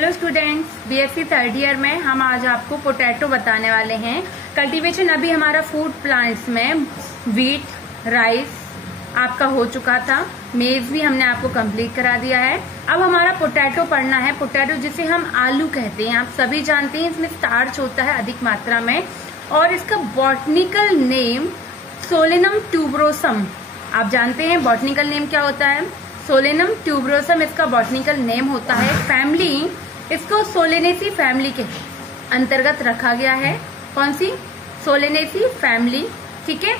Hello students, BSc third year में हम आज आपको पोटैटो बताने वाले हैं। कल्टीवेशन अभी हमारा फूड प्लांट्स में वीट, राइस आपका हो चुका था, मेज भी हमने आपको कंप्लीट करा दिया है। अब हमारा पोटैटो पढ़ना है। पोटैटो जिसे हम आलू कहते हैं, आप सभी जानते हैं, इसमें स्टार्च होता है अधिक मात्रा में और इसका बॉटनिकल नेम सोलेनम ट्यूबरोसम। आप जानते हैं बॉटनिकल नेम क्या होता है? सोलेनम ट्यूबरोसम इसका बॉटनिकल नेम होता है। फैमिली इसको सोलेनेसी फैमिली के अंतर्गत रखा गया है। कौन सी? Solanaceae family. ठीक है।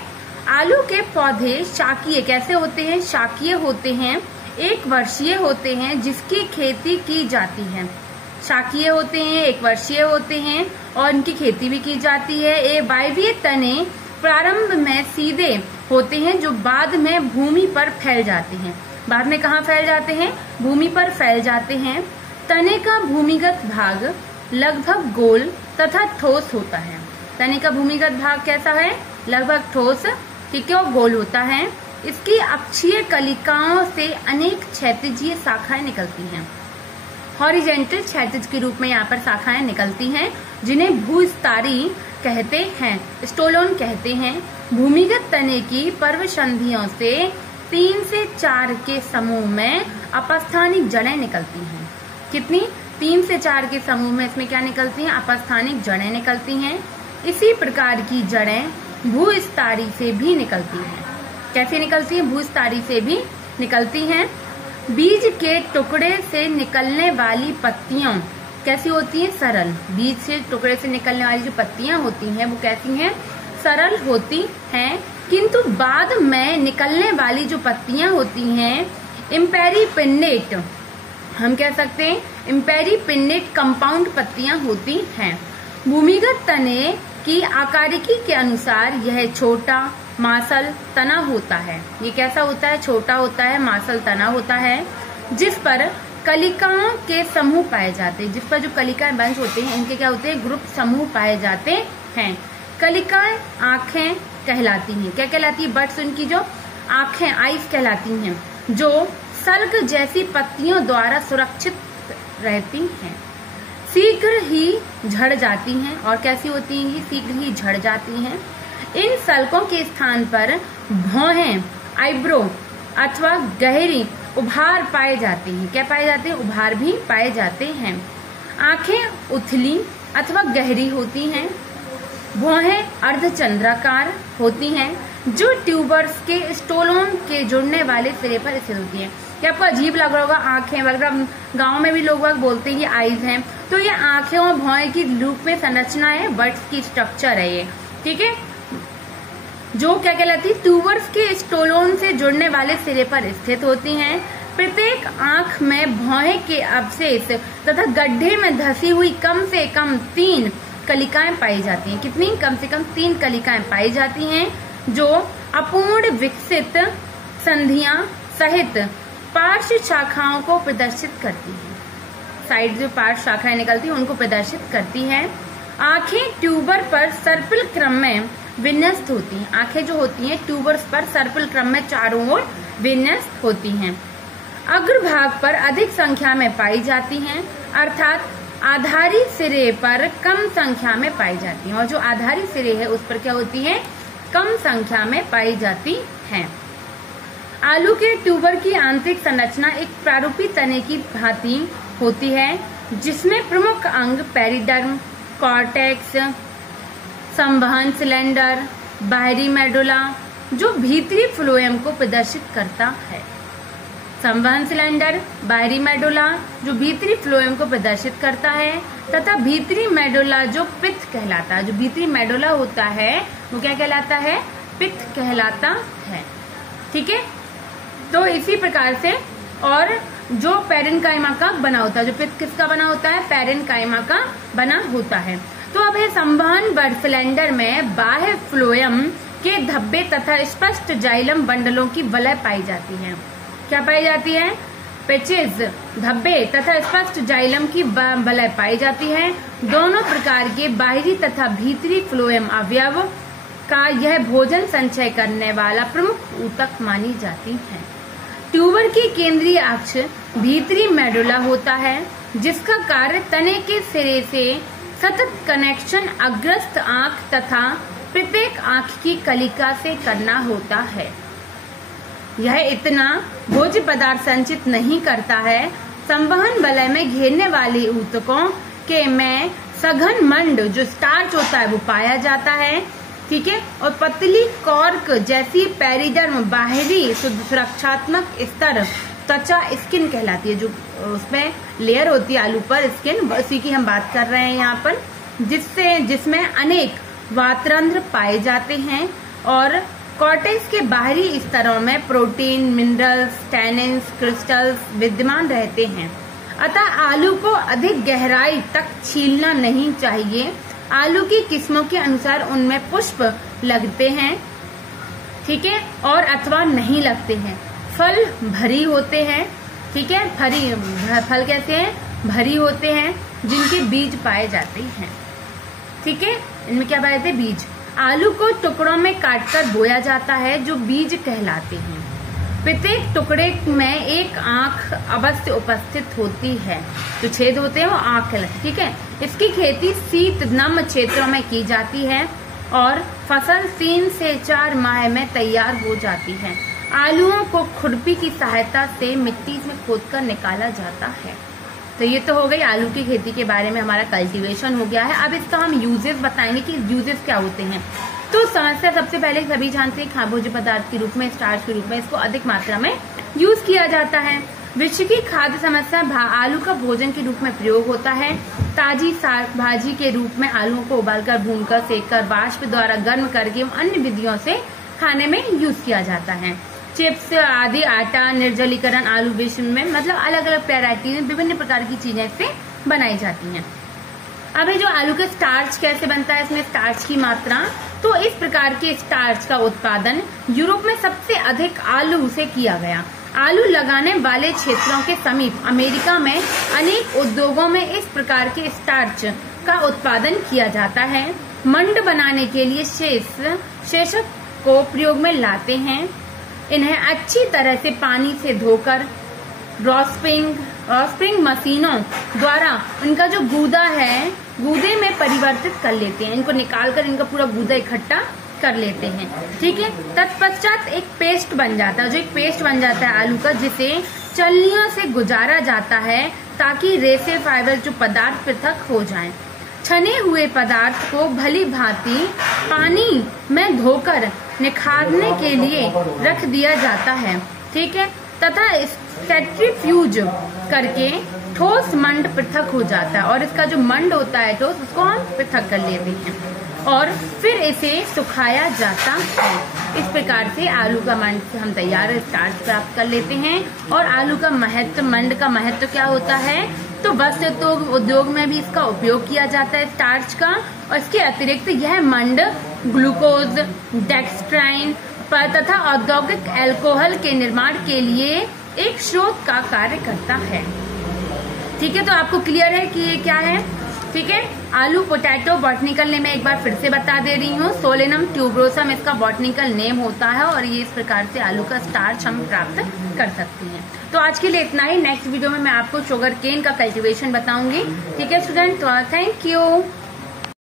आलू के पौधे शाकीय कैसे होते हैं? शाकीय होते हैं, एक वर्षीय होते हैं जिसकी खेती की जाती है। शाकीय होते हैं, एक वर्षीय होते हैं और इनकी खेती भी की जाती है। ये वायवीय तने प्रारंभ में सीधे होते हैं जो बाद में भूमि पर फैल जाते हैं। बाद में कहाँ फैल जाते हैं? भूमि पर फैल जाते हैं। तने का भूमिगत भाग लगभग गोल तथा ठोस होता है। तने का भूमिगत भाग कैसा है? लगभग ठोस, ठीक है, और गोल होता है। इसकी अक्षीय कलिकाओं से अनेक क्षैतिजीय शाखाएं निकलती हैं। हॉरिजेंटल क्षैतिज के रूप में यहाँ पर शाखाएं निकलती हैं जिन्हें भूस्तरी कहते हैं, स्टोलोन कहते हैं। भूमिगत तने की पर्वसंधियों से 3 से 4 के समूह में अपस्थानिक जड़ें निकलती हैं। कितनी? 3 से 4 के समूह में इसमें क्या निकलती हैं? अपस्थानिक जड़ें निकलती हैं। इसी प्रकार की जड़ें भूस्तरी से भी निकलती हैं। कैसे निकलती हैं? भूस्तरी से भी निकलती हैं। बीज के टुकड़े से निकलने वाली पत्तियां कैसी होती हैं? सरल। बीज से टुकड़े से निकलने वाली जो पत्तियां होती हैं वो कैसी हैं? सरल होती हैं। किंतु बाद में निकलने वाली जो पत्तियां होती हैं इम्पेरीपिन्नेट, हम कह सकते हैं इम्पेरीपिन्नेट कंपाउंड पत्तियां होती हैं। भूमिगत तने की आकारिकी के अनुसार यह छोटा मासल तना होता है। ये कैसा होता है? छोटा होता है, मासल तना होता है, जिस पर कलिकाओं के समूह पाए जाते हैं। जिस पर जो कलिकाएं बंच होते हैं इनके क्या होते हैं? ग्रुप समूह पाए जाते हैं। कलिकाएं आंखें कहलाती हैं। क्या कहलाती है? बट्स उनकी जो आंखें, आईज कहलाती हैं, जो सल्क जैसी पत्तियों द्वारा सुरक्षित रहती हैं। शीघ्र ही झड़ जाती हैं। और कैसी होती हैं? शीघ्र ही झड़ जाती हैं। इन सल्कों के स्थान पर भौहें, आईब्रो अथवा गहरी उभार पाए जाते हैं। क्या पाए जाते हैं? उभार भी पाए जाते हैं। आंखें उथली अथवा गहरी होती हैं। भौहें अर्धचंद्राकार होती हैं जो ट्यूबर्स के स्टोलोन के जुड़ने वाले सिरे पर स्थित होती हैं। क्या आपको अजीब लग रहा होगा? आंखें वगैरह गांव में भी लोग बोलते हैं ये आईज हैं, तो ये आंखें और भौहें की रूप में संरचना है, बर्ड्स की स्ट्रक्चर है ये। ठीक है, जो क्या कहलाती है? ट्यूबर्स के स्टोलोन से जुड़ने वाले सिरे पर स्थित होती हैं। प्रत्येक आंख में भौहें के अवशेष तथा गड्ढे में धसी हुई कम से कम 3 कलिकाएं पाई जाती हैं। कितनी? कम से कम 3 कलिकाएं पाई जाती हैं जो अपूर्ण विकसित संधियां सहित पार्श्व शाखाओं को प्रदर्शित करती हैं। साइड जो पार्श्व शाखाएं निकलती हैं उनको प्रदर्शित करती हैं। आंखें ट्यूबर पर सर्पिल क्रम में विन्यस्त होती हैं। आंखें जो होती हैं ट्यूबर्स पर सर्पिल क्रम में चारों ओर विन्यस्त होती हैं। अग्रभाग पर अधिक संख्या में पाई जाती हैं, अर्थात आधारी सिरे पर कम संख्या में पाई जाती हैं। और जो आधारी सिरे है उस पर क्या होती है? कम संख्या में पाई जाती हैं। आलू के ट्यूबर की आंतरिक संरचना एक प्रारूपी तने की भांति होती है जिसमें प्रमुख अंग पेरिडर्म, कॉर्टेक्स, संवहन सिलेंडर, बाहरी मेडुला जो भीतरी फ्लोएम को प्रदर्शित करता है। संवहन सिलेंडर, बाहरी मेडुला जो भीतरी फ्लोएम को प्रदर्शित करता है तथा भीतरी मेडुला जो पित्त कहलाता है। जो भीतरी मेडुला होता है वो क्या कहलाता है? पित्त कहलाता है। ठीक है, तो इसी प्रकार से और जो पैरेन्काइमा का बना होता है, जो पित्त किसका बना होता है? पैरेन्काइमा का बना होता है। तो अब है संवहन बर्ड सिलेंडर में बाह्य फ्लोएम के धब्बे तथा स्पष्ट जाइलम बंडलों की वलय पाई जाती है। क्या पाई जाती है? पेचेज, धब्बे तथा स्पष्ट जाइलम की वलय पाई जाती है। दोनों प्रकार के बाहरी तथा भीतरी फ्लोएम अवयव का यह भोजन संचय करने वाला प्रमुख ऊतक मानी जाती है। ट्यूबर की केंद्रीय अक्ष भीतरी मेडुला होता है जिसका कार्य तने के सिरे से सतत कनेक्शन अग्रस्त आंख तथा प्रत्येक आंख की कलिका से करना होता है। यह इतना भोज्य पदार्थ संचित नहीं करता है। संवहन वलय में घेरने वाली ऊतकों के में सघन मंड जो स्टार्च होता है वो पाया जाता है, ठीक है। और पतली कॉर्क जैसी पेरिडर्म बाहरी सुरक्षात्मक स्तर त्वचा स्किन कहलाती है, जो उसमें लेयर होती है आलू पर स्किन, उसी की हम बात कर रहे हैं यहाँ पर, जिसमें अनेक वातरंध्र पाए जाते हैं और कॉर्टेक्स के बाहरी स्तरों में प्रोटीन, मिनरल्स, टैनिन्स, क्रिस्टल्स विद्यमान रहते हैं। अतः आलू को अधिक गहराई तक छीलना नहीं चाहिए। आलू की किस्मों के अनुसार उनमें पुष्प लगते हैं, ठीक है, और अथवा नहीं लगते हैं। फल भरी होते हैं, ठीक है, फल कैसे हैं? भरी होते हैं, जिनके बीज पाए जाते हैं, ठीक है। इनमें क्या पाए जाते हैं? बीज। आलू को टुकड़ों में काटकर बोया जाता है, जो बीज कहलाते हैं। प्रत्येक टुकड़े में एक आंख अवश्य उपस्थित होती है, जो छेद होते हैं वो आंख कहलाते हैं, ठीक है। इसकी खेती शीत नम क्षेत्रों में की जाती है और फसल 3 से 4 माह में तैयार हो जाती है। आलूओं को खुरपी की सहायता से मिट्टी में खोदकर निकाला जाता है। तो ये तो हो गई आलू की खेती के बारे में, हमारा कल्टीवेशन हो गया है। अब इसका हम यूजेस बताएंगे कि यूजेस क्या होते हैं। तो समस्या सबसे पहले सभी जानते हैं, भोज्य पदार्थ के रूप में, स्टार्च के रूप में इसको अधिक मात्रा में यूज किया जाता है। विश्व की खाद्य समस्या आलू का भोजन के रूप में प्रयोग होता है। ताजी साग भाजी के रूप में आलू को उबालकर, भूनकर, सेककर, वाष्प द्वारा गर्म करके अन्य विधियों से खाने में यूज किया जाता है। चिप्स आदि आटा निर्जलीकरण आलू विश्व में मतलब अलग अलग वैरायटी में विभिन्न प्रकार की चीजें इससे बनाई जाती हैं। अब ये जो आलू का स्टार्च कैसे बनता है, इसमें स्टार्च की मात्रा, तो इस प्रकार के स्टार्च का उत्पादन यूरोप में सबसे अधिक आलू से किया गया। आलू लगाने वाले क्षेत्रों के समीप अमेरिका में अनेक उद्योगों में इस प्रकार के स्टार्च का उत्पादन किया जाता है। मंड बनाने के लिए शेषक को प्रयोग में लाते हैं। इन्हें अच्छी तरह से पानी से धोकर रोस्पिंग मशीनों द्वारा उनका जो गूदा है गूदे में परिवर्तित कर लेते हैं। इनको निकालकर इनका पूरा गूदा इकट्ठा कर लेते हैं, ठीक है। तत्पश्चात एक पेस्ट बन जाता है, जो एक पेस्ट बन जाता है आलू का, जिसे चलनियों से गुजारा जाता है ताकि रेसे फाइबर जो पदार्थ पृथक हो जाएं। छने हुए पदार्थ को भली भांति पानी में धोकर निखारने के लिए रख दिया जाता है, ठीक है, तथा सेंट्रीफ्यूज करके ठोस मंड पृथक हो जाता है और इसका जो मंड होता है ठोस, उसको हम पृथक कर लेते हैं और फिर इसे सुखाया जाता है। इस प्रकार से आलू का मंड से हम तैयार स्टार्च प्राप्त कर लेते हैं। और आलू का महत्व, मंड का महत्व क्या होता है, तो वस्त्र उद्योग में भी इसका उपयोग किया जाता है स्टार्च का। और इसके अतिरिक्त यह मंड ग्लूकोज, डेक्स्ट्राइन तथा औद्योगिक अल्कोहल के निर्माण के लिए एक स्रोत का कार्य करता है, ठीक है। तो आपको क्लियर है कि ये क्या है, ठीक है। आलू पोटैटो बॉटनिकल नेम एक बार फिर से बता दे रही हूँ, सोलेनम ट्यूबरोसम इसका बॉटनिकल नेम होता है और ये इस प्रकार से आलू का स्टार्च हम प्राप्त कर सकते हैं। तो आज के लिए इतना ही। नेक्स्ट वीडियो में मैं आपको शुगर केन का कल्टीवेशन बताऊंगी, ठीक है स्टूडेंट। तो थैंक यू।